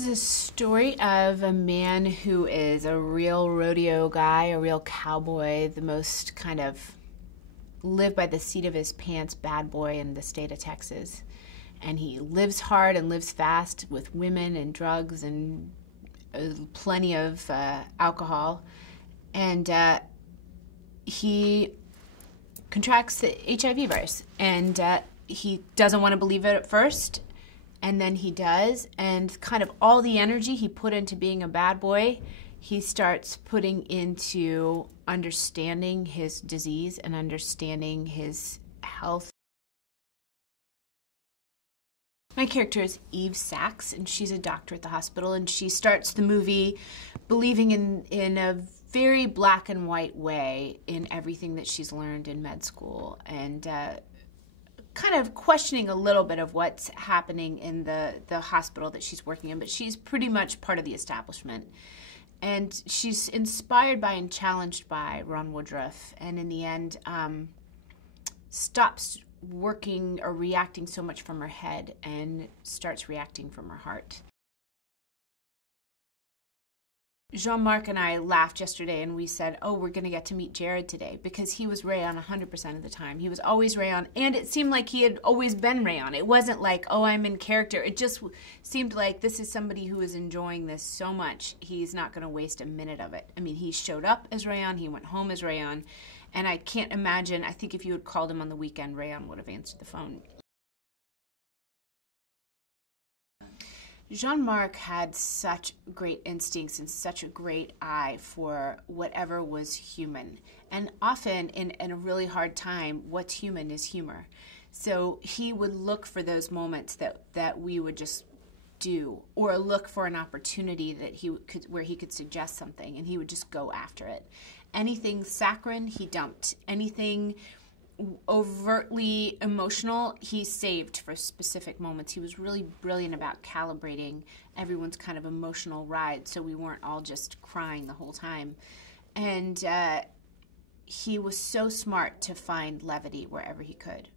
This is a story of a man who is a real rodeo guy, a real cowboy, the most kind of live by the seat of his pants bad boy in the state of Texas. And he lives hard and lives fast with women and drugs and plenty of alcohol. And he contracts the HIV virus. And he doesn't want to believe it at first. And then he does, and kind of all the energy he put into being a bad boy, he starts putting into understanding his disease and understanding his health. My character is Eve Sachs, and she's a doctor at the hospital, and she starts the movie believing in a very black and white way in everything that she's learned in med school, and kind of questioning a little bit of what's happening in the hospital that she's working in, but she's pretty much part of the establishment. And she's inspired by and challenged by Ron Woodroof, and in the end stops working or reacting so much from her head and starts reacting from her heart. Jean-Marc and I laughed yesterday and we said, oh, we're going to get to meet Jared today, because he was Rayon 100% of the time. He was always Rayon, and it seemed like he had always been Rayon. It wasn't like, oh, I'm in character. It just seemed like this is somebody who is enjoying this so much, he's not going to waste a minute of it. I mean, he showed up as Rayon, he went home as Rayon, and I can't imagine, I think if you had called him on the weekend, Rayon would have answered the phone. Jean-Marc had such great instincts and such a great eye for whatever was human. And often in a really hard time, what's human is humor. So he would look for those moments that we would just do, or look for an opportunity that where he could suggest something, and he would just go after it. Anything saccharine, he dumped. Anything overtly emotional, he saved for specific moments. He was really brilliant about calibrating everyone's kind of emotional ride so we weren't all just crying the whole time. And he was so smart to find levity wherever he could.